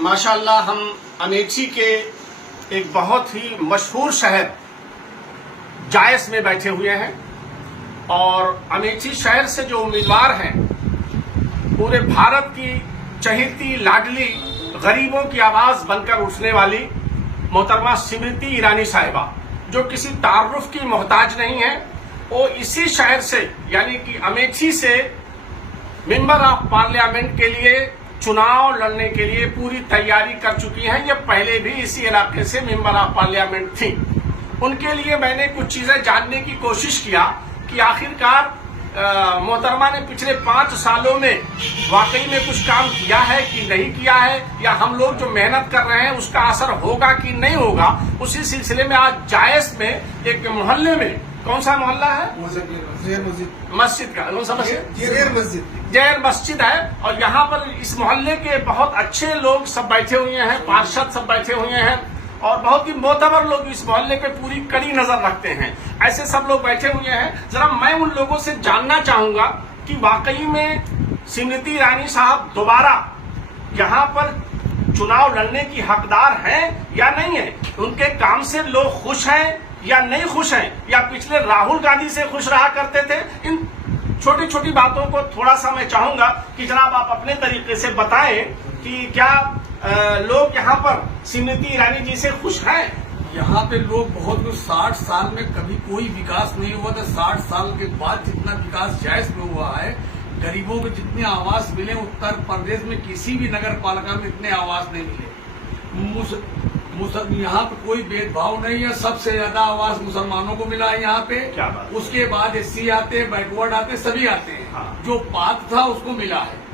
माशाअल्लाह हम अमेठी के एक बहुत ही मशहूर शहर जायस में बैठे हुए हैं और अमेठी शहर से जो उम्मीदवार हैं पूरे भारत की चहेती लाडली गरीबों की आवाज बनकर उठने वाली मोहतरमा स्मृति ईरानी साहिबा, जो किसी तारुफ की मोहताज नहीं है, वो इसी शहर से यानी कि अमेठी से मेंबर ऑफ पार्लियामेंट के लिए चुनाव लड़ने के लिए पूरी तैयारी कर चुकी हैं। ये पहले भी इसी इलाके से मेंबर ऑफ पार्लियामेंट थी। उनके लिए मैंने कुछ चीजें जानने की कोशिश किया कि आखिरकार मोहतरमा ने पिछले 5 सालों में वाकई में कुछ काम किया है कि नहीं किया है, या हम लोग जो मेहनत कर रहे हैं उसका असर होगा कि नहीं होगा। उसी सिलसिले में आज जायस में एक मोहल्ले में, कौन सा मोहल्ला है? मस्जिद का कौन सा मस्जिद? जैन मस्जिद है। और यहाँ पर इस मोहल्ले के बहुत अच्छे लोग सब बैठे हुए हैं, पार्षद सब बैठे हुए हैं और बहुत ही मोतबर लोग इस मोहल्ले पे पूरी कड़ी नजर रखते हैं। ऐसे सब लोग बैठे हुए हैं। जरा मैं उन लोगों से जानना चाहूंगा कि वाकई में स्मृति ईरानी साहब दोबारा यहाँ पर चुनाव लड़ने की हकदार हैं या नहीं है। उनके काम से लोग खुश हैं या नहीं खुश हैं, या पिछले राहुल गांधी से खुश रहा करते थे। इन छोटी छोटी बातों को थोड़ा सा मैं चाहूंगा कि जनाब आप अपने तरीके से बताएं कि क्या लोग यहाँ पर स्मृति ईरानी जी से खुश हैं? यहाँ पे लोग बहुत कुछ 60 साल में कभी कोई विकास नहीं हुआ था। 60 साल के बाद जितना विकास जायस में हुआ है, गरीबों को जितने आवास मिले उत्तर प्रदेश में किसी भी नगर पालिका में इतने आवास नहीं मिले। यहाँ पे कोई भेदभाव नहीं है। सबसे ज्यादा आवास मुसलमानों को मिला है यहाँ पे। उसके बाद SC आते हैं, बैकवर्ड आते हैं, सभी आते हैं। हाँ। जो पात्र था उसको मिला है।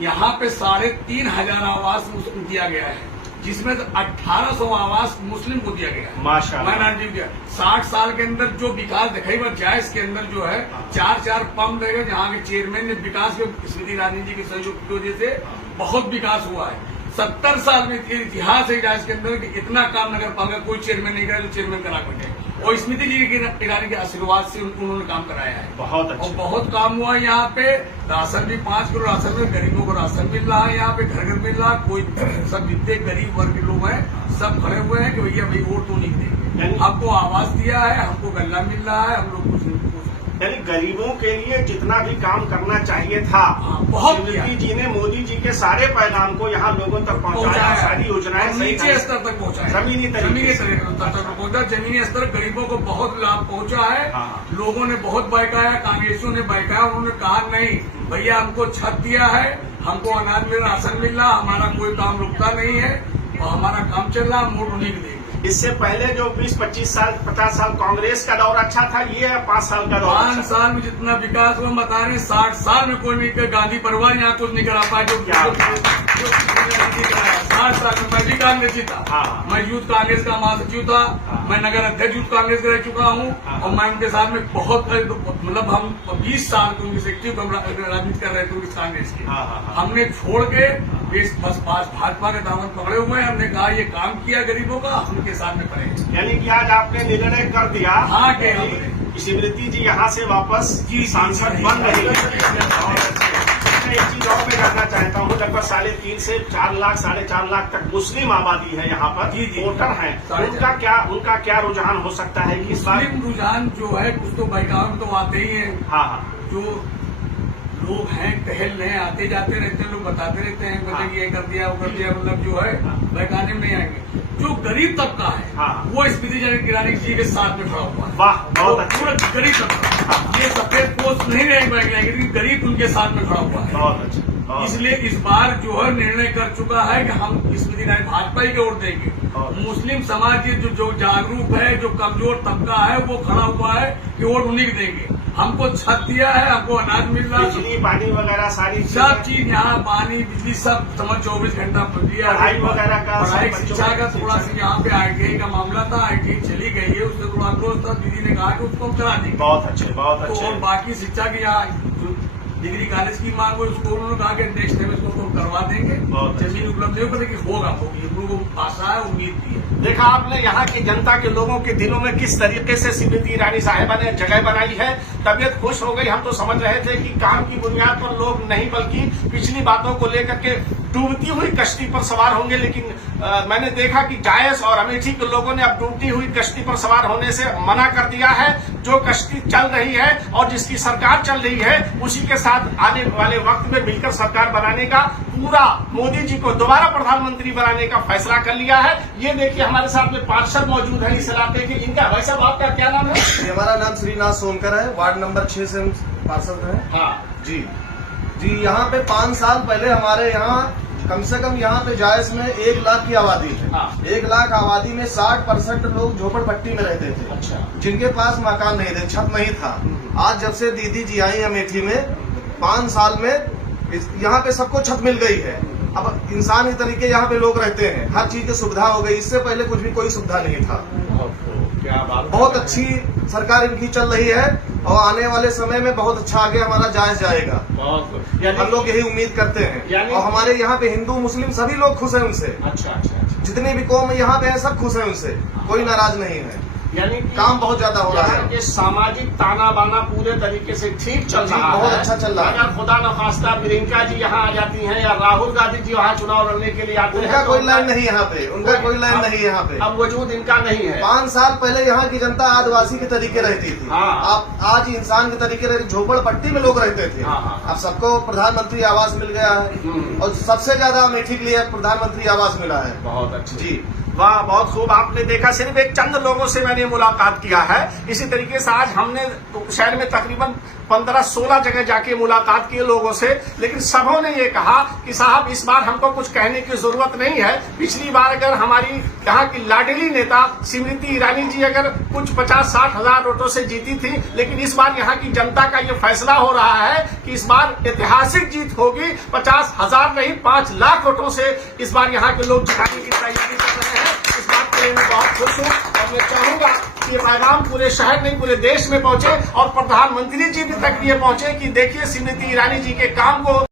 यहाँ पे 3,500 आवास दिया गया है, जिसमें 1800 आवास मुस्लिम को दिया गया है। माइनॉरिटी दिया। 60 साल के अंदर जो विकास दिखाई वह जायस के अंदर जो है 4 पंप देगा, जहाँ के चेयरमैन ने विकास के स्मृति ईरानी जी के सहयोग की वजह से बहुत विकास हुआ है। 70 साल में इतिहास है जायस के अंदर कि इतना काम नगर पालिका कोई चेयरमैन नहीं करा तो चेयरमैन करा बैठे, और स्मृति जी ईरानी के आशीर्वाद से उन्होंने काम कराया है। बहुत अच्छा। और बहुत काम हुआ है। यहाँ पे राशन भी 5 किलो राशन में गरीबों को राशन मिल रहा है। यहाँ पे घर घर मिल रहा है। कोई सब जितने गरीब वर्ग के लोग हैं सब खड़े हुए हैं कि भैया भाई वोट तो नहीं देंगे, हमको आवास दिया है, हमको गल्ला मिल रहा है, हम लोग कुछ नहीं। यानी गरीबों के लिए जितना भी काम करना चाहिए था बहुत स्मृति जी ने मोदी जी के सारे पैगाम को यहाँ लोगों तक पहुँचाया। सारी योजनाएं नीचे स्तर तक पहुँचाया, जमीनी स्तर तक पहुँचा। जमीनी स्तर गरीबों को बहुत लाभ पहुँचा है। लोगों ने बहुत बहकाया, कांग्रेसियों ने बहकाया। उन्होंने कहा नहीं भैया हमको छत दिया है, हमको अनाज में राशन मिल रहा, हमारा कोई काम रुकता नहीं है और हमारा काम चल रहा, हम वोट उन्हीं को देंगे। इससे पहले जो 20-25 साल 50 साल कांग्रेस का दौर अच्छा था, ये 5 साल का दौर? 5 साल में जितना विकास हुआ बता रहे, 60 साल में कोई नहीं कर, गांधी परिवार यहाँ कुछ नहीं करा पाया। जो 60 साल में मैं भी कांग्रेस जीता। मैं यूथ कांग्रेस का महासचिव था। मैं नगर अध्यक्ष यूथ कांग्रेस का रह चुका हूँ और मैं उनके साथ में बहुत मतलब हम 20 साल को उनकी एक्टिव राजनीति कर रहे थे उनकी कांग्रेस की। हमने छोड़ के बस भाजपा के दामन पकड़े हुए हैं। हमने कहा ये काम किया गरीबों का, उनके साथ में पड़ेंगे। यानी कि आज आपने निर्णय कर दिया हाँ कि स्मृति जी यहाँ से वापस सांसद बन रही है। मैं एक चीज और मैं जानना चाहता हूँ, लगभग 3.5 से 4 लाख 4.5 लाख तक मुस्लिम आबादी है यहाँ पर, वोटर हैं, उनका क्या रुझान हो सकता है कि मुस्लिम रुझान जो है कुछ तो बहकावे तो आते ही है। हाँ। जो लोग हैं टहल रहे हैं, आते जाते रहते हैं, लोग बताते रहते हैं बच्चे ये कर दिया वो कर दिया, मतलब जो है बहकाने में नहीं आएंगे। जो गरीब तबका है वो स्मृति ईरानी जी के साथ में खड़ा हुआ है। वाह, बहुत अच्छा। पूरा गरीब तबका, ये सफेद पोस्ट नहीं रहेंगे, लेकिन गरीब उनके साथ में खड़ा हुआ है। बहुत अच्छा। इसलिए इस बार जो है निर्णय कर चुका है कि हम स्मृति ईरानी भाजपा ही को वोट देंगे। मुस्लिम समाज के जो जागरूक है, जो कमजोर तबका है वो खड़ा हुआ है कि वोट उन्हीं को देंगे। हमको छत दिया है, हमको अनाज मिल रहा है, बिजली पानी वगैरह सारी सब चीज यहाँ, पानी बिजली सब समझ 24 घंटा दिया। पढ़ाई वगैरह का, पढ़ाई शिक्षा का थोड़ा सा यहाँ पे ITI का मामला था, ITI चली गई है, उससे थोड़ा अनुरोध था, दीदी ने कहा कि उसको हम करा देंगे। बहुत अच्छे, बहुत अच्छे। और बाकी शिक्षा की यहाँ डिग्री कॉलेज की मांग हुई, उसको उन्होंने कहा कि नेक्स्ट टाइम इसको करवा देंगे। जमीन उपलब्ध नहीं पता कि होगा होगी, आशा है, उम्मीद भी है। देखा आपने यहाँ की जनता के लोगों के दिलों में किस तरीके से स्मृति ईरानी साहिबा ने जगह बनाई है। तबीयत खुश हो गई। हम तो समझ रहे थे कि काम की बुनियाद पर लोग नहीं बल्कि पिछली बातों को लेकर के डूबती हुई कश्ती पर सवार होंगे, लेकिन मैंने देखा कि जायस और अमेठी के लोगों ने अब डूबती हुई कश्ती पर सवार होने से मना कर दिया है। जो कश्ती चल रही है और जिसकी सरकार चल रही है उसी के साथ आने वाले वक्त में मिलकर सरकार बनाने का पूरा मोदी जी को दोबारा प्रधानमंत्री बनाने का फैसला कर लिया है। ये देखिए हमारे साथ में पार्षद मौजूद है इस इलाके के। इनका भाई साहब आपका क्या नाम है? हमारा नाम श्रीनाथ सोनकर है, वार्ड नंबर 6 से हम पार्षद हैं। हाँ जी जी, यहाँ पे 5 साल पहले हमारे यहाँ कम से कम यहाँ पे जायस में 1 लाख की आबादी है। हाँ। 1 लाख आबादी में 60% लोग झोपड़पट्टी में रहते थे। अच्छा। जिनके पास मकान नहीं थे, छत नहीं था। आज जब से दीदी जी आई अमेठी में 5 साल में यहाँ पे सबको छत मिल गई है। अब इंसानी तरीके यहाँ पे लोग रहते हैं, हर चीज की सुविधा हो गई। इससे पहले कुछ भी कोई सुविधा नहीं था। क्या बात, बहुत अच्छी सरकार इनकी चल रही है और आने वाले समय में बहुत अच्छा आगे हमारा जायज जाएगा। बहुत हम लोग यही उम्मीद करते हैं। और हमारे यहाँ पे हिंदू मुस्लिम सभी लोग खुश हैं उनसे। अच्छा अच्छा अच्छा। जितनी भी कौम यहाँ पे है सब खुश हैं उनसे, कोई नाराज नहीं है। यानी काम बहुत ज्यादा हो रहा है। ये सामाजिक ताना बाना पूरे तरीके से ठीक चल रहा है, बहुत अच्छा चल रहा है। अगर खुदा न खास्ता प्रियंका जी यहाँ आ जाती हैं या राहुल गांधी जी वहाँ चुनाव लड़ने के लिए आते हैं, उनका कोई लाइन नहीं यहाँ पे, उनका कोई लाइन नहीं है यहाँ पे। अब वजूद इनका नहीं है। 5 साल पहले यहाँ की जनता आदिवासी के तरीके रहती थी। हाँ। अब आज इंसान के तरीके रहती, झोपड़पट्टी में लोग रहते थे। हाँ। अब सबको प्रधानमंत्री आवास मिल गया है और सबसे ज्यादा अमेठी के लिए प्रधानमंत्री आवास मिला है। बहुत अच्छी जी वाह, बहुत खूब। आपने देखा, सिर्फ एक चंद लोगों से मैंने मुलाकात किया है। इसी तरीके से आज हमने शहर में तकरीबन 15-16 जगह जाके मुलाकात की लोगों से, लेकिन सबों ने ये कहा कि साहब इस बार हमको कुछ कहने की जरूरत नहीं है। पिछली बार अगर हमारी यहाँ की लाडली नेता स्मृति ईरानी जी अगर कुछ 50-60 हजार वोटों से जीती थी, लेकिन इस बार यहाँ की जनता का ये फैसला हो रहा है कि इस बार ऐतिहासिक जीत होगी। 50,000 नहीं 5 लाख वोटों से इस बार यहाँ के लोग जिताने की तैयारी कर रहे हैं। इस बात के लिए मैं बहुत खुश हूँ और मैं चाहूंगा कि ये पैगाम पूरे शहर नहीं पूरे देश में पहुंचे और प्रधानमंत्री जी भी तक ये पहुंचे कि देखिए स्मृति ईरानी जी के काम को